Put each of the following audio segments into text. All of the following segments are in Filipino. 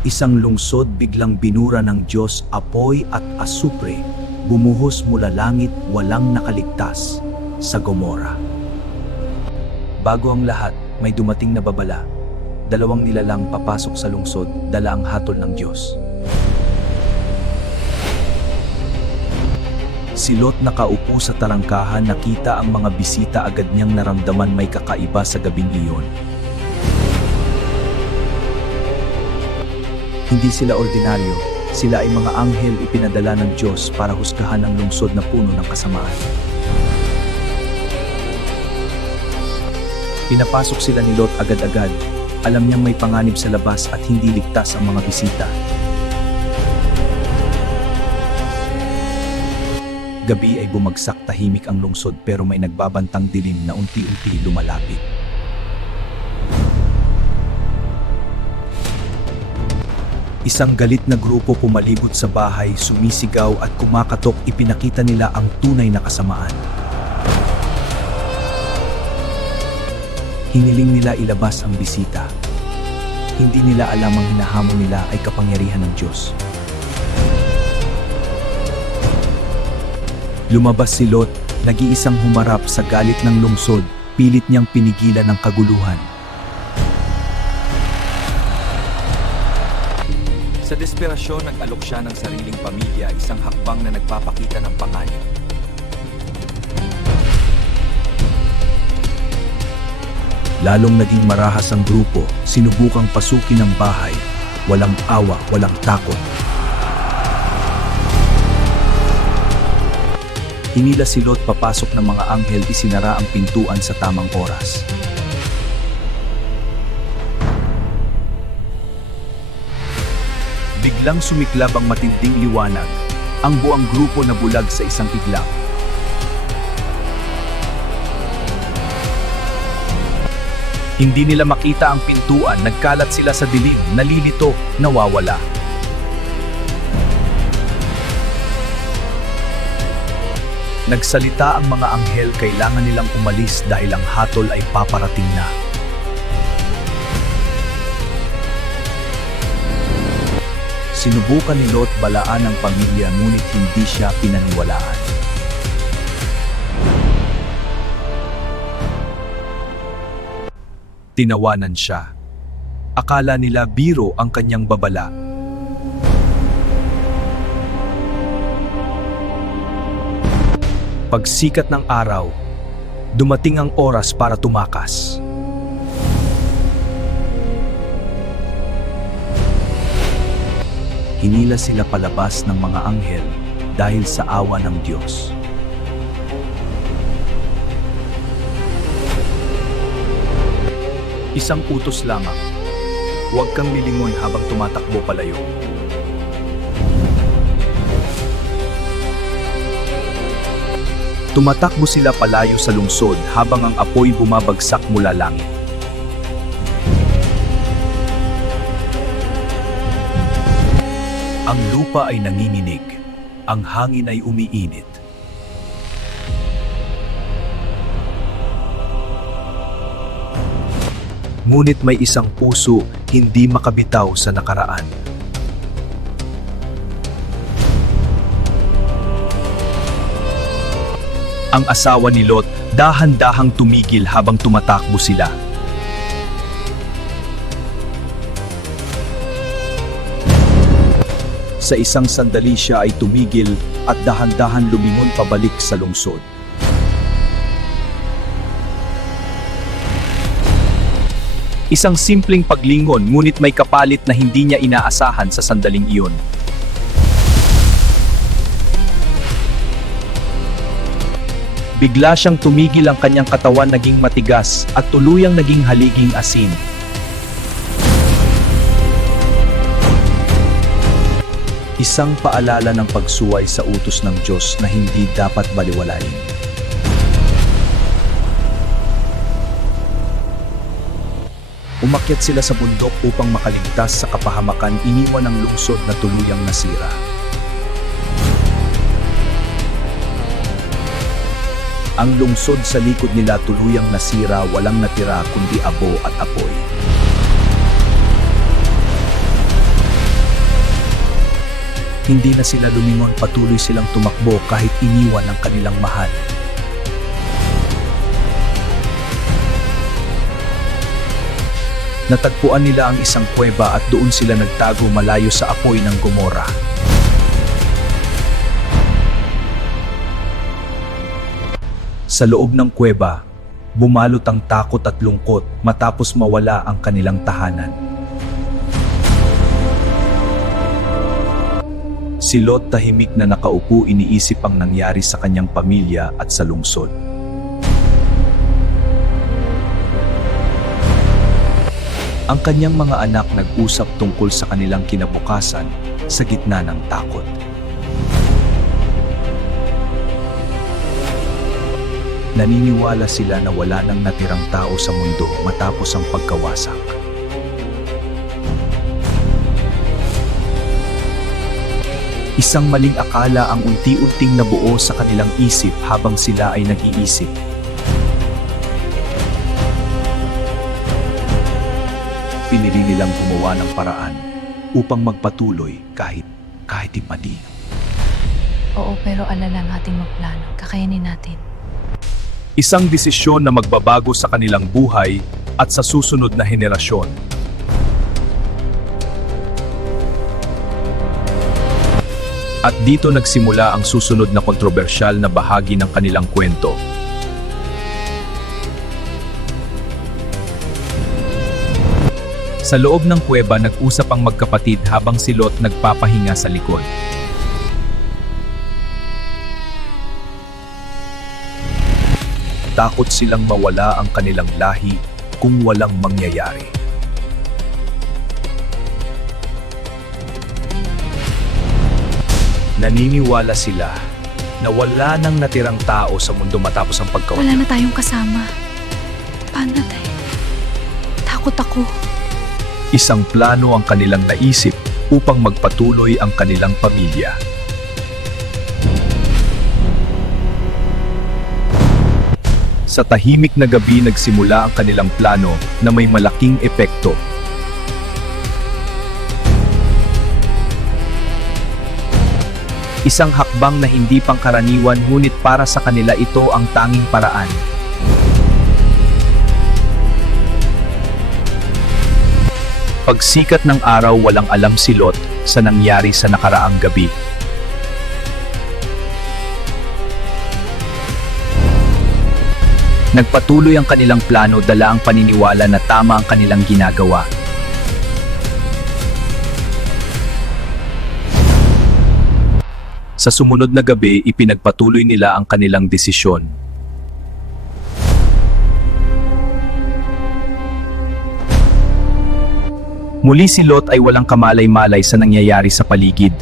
Isang lungsod biglang binura ng Diyos, apoy at asupre, bumuhos mula langit, walang nakaligtas sa Gomora. Bago ang lahat, may dumating na babala. Dalawang nilalang papasok sa lungsod, dala ang hatol ng Diyos. Si Lot nakaupo sa talangkahan, nakita ang mga bisita, agad niyang naramdaman may kakaiba sa gabing iyon. Hindi sila ordinaryo, sila ay mga anghel ipinadala ng Diyos para husgahan ang lungsod na puno ng kasamaan. Pinapasok sila ni Lot agad-agad. Alam niyang may panganib sa labas at hindi ligtas ang mga bisita. Gabi ay bumagsak, tahimik ang lungsod, pero may nagbabantang dilim na unti-unti lumalapit. Isang galit na grupo pumalibot sa bahay, sumisigaw at kumakatok, ipinakita nila ang tunay na kasamaan. Hiniling nila ilabas ang bisita. Hindi nila alam ang hinahamon nila ay kapangyarihan ng Diyos. Lumabas si Lot, nag-iisang humarap sa galit ng lungsod, pilit niyang pinigilan ang kaguluhan. Sa desperasyon, nag-alok siya ng sariling pamilya, isang hakbang na nagpapakita ng panganib. Lalong naging marahas ang grupo, sinubukang pasukin ang bahay, walang awa, walang takot. Hinila si Lot papasok ng mga anghel, isinara ang pintuan sa tamang oras. Biglang sumiklab ang matinding liwanag, ang buong grupo nabulag sa isang iglap. Hindi nila makita ang pintuan, nagkalat sila sa dilim, nalilito, nawawala. Nagsalita ang mga anghel, kailangan nilang umalis dahil ang hatol ay paparating na. Sinubukan ni Lot balaan ang pamilya, ngunit hindi siya pinaniwalaan. Tinawanan siya. Akala nila biro ang kanyang babala. Pagsikat ng araw, dumating ang oras para tumakas. Hinila sila palabas ng mga anghel dahil sa awa ng Diyos. Isang utos lamang, huwag kang lilingon habang tumatakbo palayo. Tumatakbo sila palayo sa lungsod habang ang apoy bumabagsak mula langit. Ang lupa ay nanginginig, ang hangin ay umiinit. Ngunit may isang puso hindi makabitaw sa nakaraan. Ang asawa ni Lot dahan-dahang tumigil habang tumatakbo sila. Sa isang sandali siya ay tumigil at dahan-dahan lumingon pabalik sa lungsod. Isang simpleng paglingon, ngunit may kapalit na hindi niya inaasahan sa sandaling iyon. Bigla siyang tumigil, ang kanyang katawan naging matigas at tuluyang naging haliging asin. Isang paalala ng pagsuway sa utos ng Diyos na hindi dapat baliwalain. Umakyat sila sa bundok upang makaligtas sa kapahamakan, iniwan ang lungsod na tuluyang nasira. Ang lungsod sa likod nila tuluyang nasira, walang natira kundi abo at apoy. Hindi na sila lumingon, patuloy silang tumakbo kahit iniwan ng kanilang mahal. Natagpuan nila ang isang kuweba at doon sila nagtago malayo sa apoy ng Gomora. Sa loob ng kuweba, bumalot ang takot at lungkot matapos mawala ang kanilang tahanan. Si Lot tahimik na nakaupo, iniisip ang nangyari sa kanyang pamilya at sa lungsod. Ang kanyang mga anak nag-usap tungkol sa kanilang kinabukasan sa gitna ng takot. Naniniwala sila na wala nang natirang tao sa mundo matapos ang pagkawasak. Isang maling akala ang unti-unting nabuo sa kanilang isip habang sila ay nag-iisip. Pinili nilang gumawa ng paraan upang magpatuloy kahit mali. Oo, pero alala nating magplano. Kakayanin natin. Isang desisyon na magbabago sa kanilang buhay at sa susunod na henerasyon. At dito nagsimula ang susunod na kontrobersyal na bahagi ng kanilang kwento. Sa loob ng kuweba, nag-usap ang magkapatid habang si Lot nagpapahinga sa likod. Takot silang mawala ang kanilang lahi kung walang mangyayari. Naniniwala sila na wala nang natirang tao sa mundo matapos ang pagkawasak. Wala na tayong kasama. Paano tayo? Takot ako. Isang plano ang kanilang naisip upang magpatuloy ang kanilang pamilya. Sa tahimik na gabi nagsimula ang kanilang plano na may malaking epekto. Isang hakbang na hindi pangkaraniwan, ngunit para sa kanila ito ang tanging paraan. Pagsikat ng araw, walang alam si Lot sa nangyari sa nakaraang gabi. Nagpatuloy ang kanilang plano, dala ang paniniwala na tama ang kanilang ginagawa. Sa sumunod na gabi, ipinagpatuloy nila ang kanilang desisyon. Muli si Lot ay walang kamalay-malay sa nangyayari sa paligid.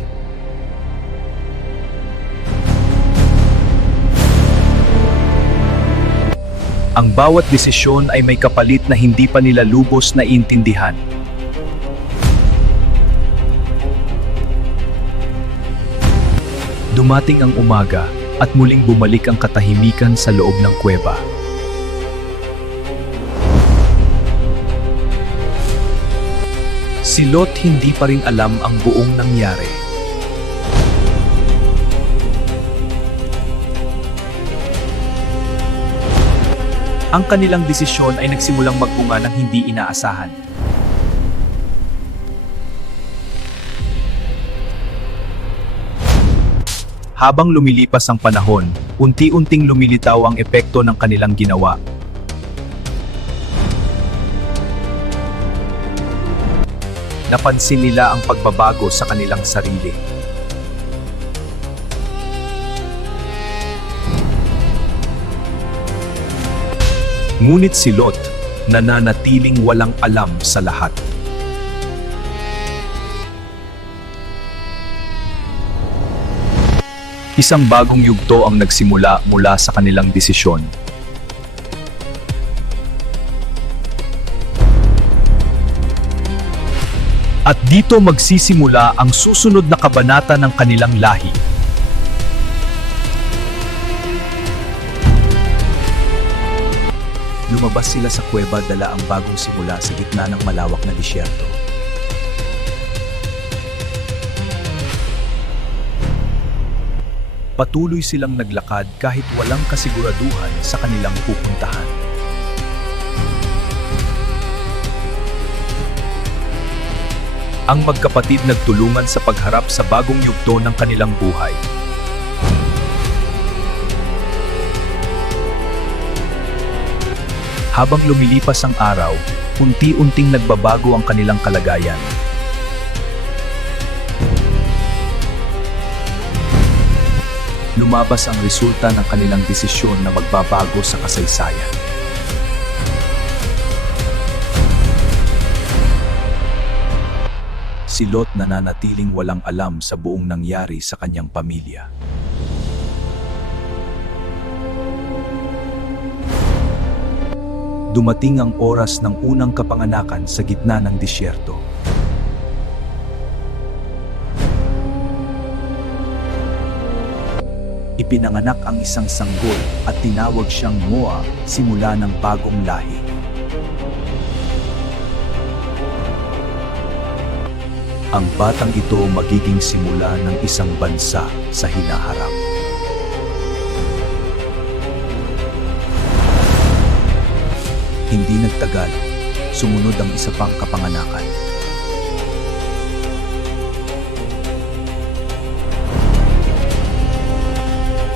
Ang bawat desisyon ay may kapalit na hindi pa nila lubos na iintindihan. Dumating ang umaga at muling bumalik ang katahimikan sa loob ng kuweba. Si Lot hindi pa rin alam ang buong nangyari. Ang kanilang desisyon ay nagsimulang magbunga ng hindi inaasahan. Habang lumilipas ang panahon, unti-unting lumilitaw ang epekto ng kanilang ginawa. Napansin nila ang pagbabago sa kanilang sarili. Ngunit si Lot, nananatiling walang alam sa lahat. Isang bagong yugto ang nagsimula mula sa kanilang desisyon. At dito magsisimula ang susunod na kabanata ng kanilang lahi. Lumabas sila sa kuweba, dala ang bagong simula sa gitna ng malawak na disyerto. Patuloy silang naglakad kahit walang kasiguraduhan sa kanilang pupuntahan. Ang magkapatid nagtulungan sa pagharap sa bagong yugto ng kanilang buhay. Habang lumilipas ang araw, unti-unting nagbabago ang kanilang kalagayan. Lumabas ang resulta ng kanilang desisyon na magbabago sa kasaysayan. Si Lot nananatiling walang alam sa buong nangyari sa kanyang pamilya. Dumating ang oras ng unang kapanganakan sa gitna ng disyerto. Ipinanganak ang isang sanggol at tinawag siyang Moab, simula ng bagong lahi. Ang batang ito magiging simula ng isang bansa sa hinaharap. Hindi nagtagal, sumunod ang isa pang kapanganakan.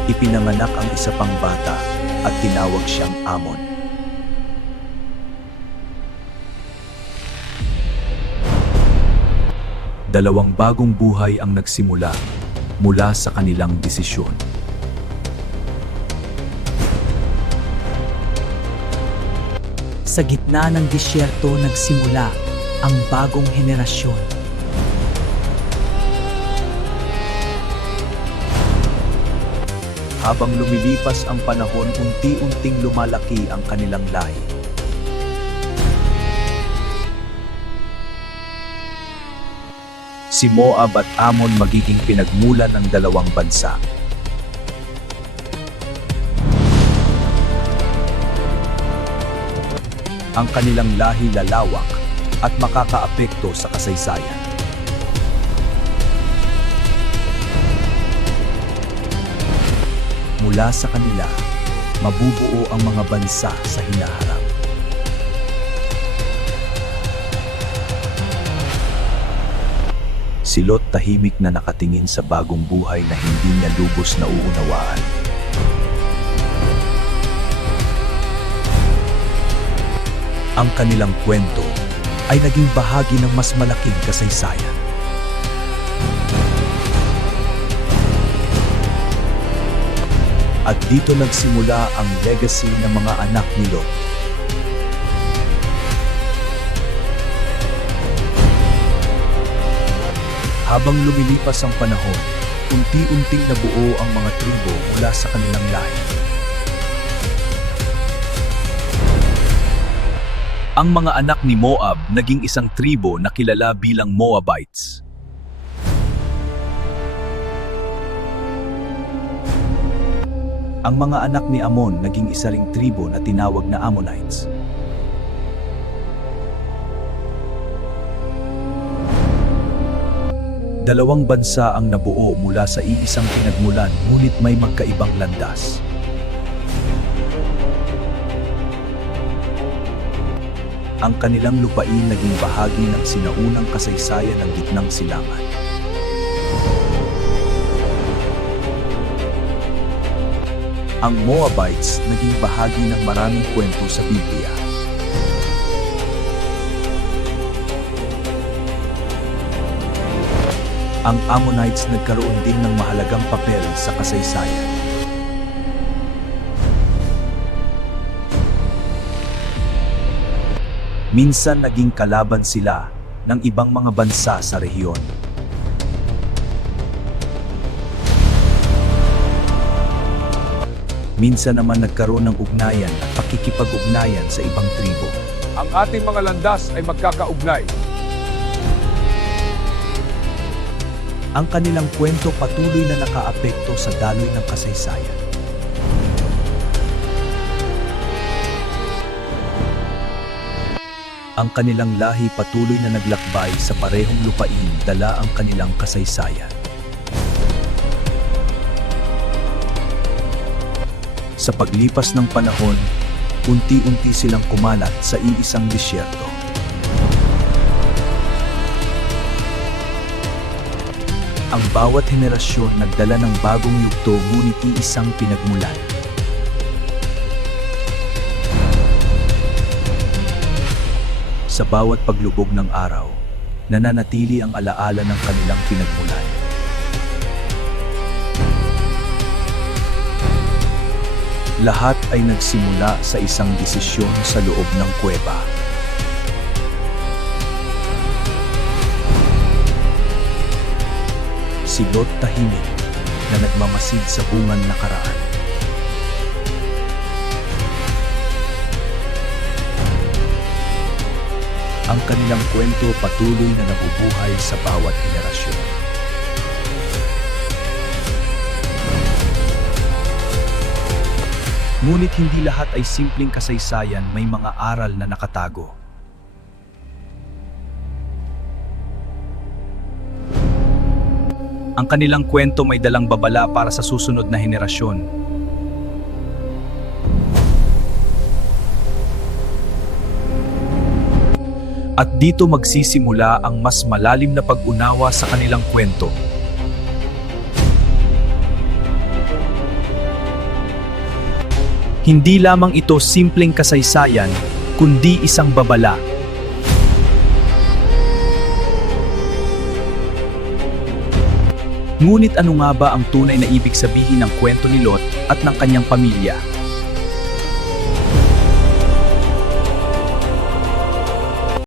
Ipinanganak ang isa pang bata at tinawag siyang Amon. Dalawang bagong buhay ang nagsimula mula sa kanilang desisyon. Sa gitna ng disyerto nagsimula ang bagong henerasyon. Habang lumilipas ang panahon, unti-unting lumalaki ang kanilang lahi. Si Moab at Ammon magiging pinagmulan ng dalawang bansa. Ang kanilang lahi lalawak at makakaapekto sa kasaysayan. Mula sa kanila, mabubuo ang mga bansa sa hinaharap. Si Lot tahimik na nakatingin sa bagong buhay na hindi niya lubos na uunawaan. Ang kanilang kwento ay naging bahagi ng mas malaking kasaysayan. At dito nagsimula ang legacy ng mga anak ni Lot. Habang lumilipas ang panahon, unti-unting nabuo ang mga tribo mula sa kanilang lahi. Ang mga anak ni Moab naging isang tribo na kilala bilang Moabites. Ang mga anak ni Ammon naging isa ring tribo na tinawag na Ammonites. Dalawang bansa ang nabuo mula sa iisang pinagmulan, ngunit may magkaibang landas. Ang kanilang lupain naging bahagi ng sinaunang kasaysayan ng Gitnang Silangan. Ang Moabites naging bahagi ng maraming kwento sa Biblia. Ang Ammonites nagkaroon din ng mahalagang papel sa kasaysayan. Minsan naging kalaban sila ng ibang mga bansa sa rehiyon. Minsan naman nagkaroon ng ugnayan at pakikipag-ugnayan sa ibang tribo. Ang ating mga landas ay magkakaugnay. Ang kanilang kwento patuloy na nakaapekto sa daloy ng kasaysayan. Ang kanilang lahi patuloy na naglakbay sa parehong lupain, dala ang kanilang kasaysayan. Sa paglipas ng panahon, unti-unti silang kumalat sa iisang disyerto. Ang bawat henerasyon nagdala ng bagong yugto ngunit iisang pinagmulan. Sa bawat paglubog ng araw, nananatili ang alaala ng kanilang pinagmulan. Lahat ay nagsimula sa isang desisyon sa loob ng kuweba. Silot tahimik na nagmamasid sa bungang nakaraan. Ang kanilang kwento patuloy na nabubuhay sa bawat henerasyon. Ngunit hindi lahat ay simpleng kasaysayan, may mga aral na nakatago. Ang kanilang kwento may dalang babala para sa susunod na henerasyon. At dito magsisimula ang mas malalim na pag-unawa sa kanilang kwento. Hindi lamang ito simpleng kasaysayan, kundi isang babala. Ngunit ano nga ba ang tunay na ibig sabihin ng kwento ni Lot at ng kanyang pamilya?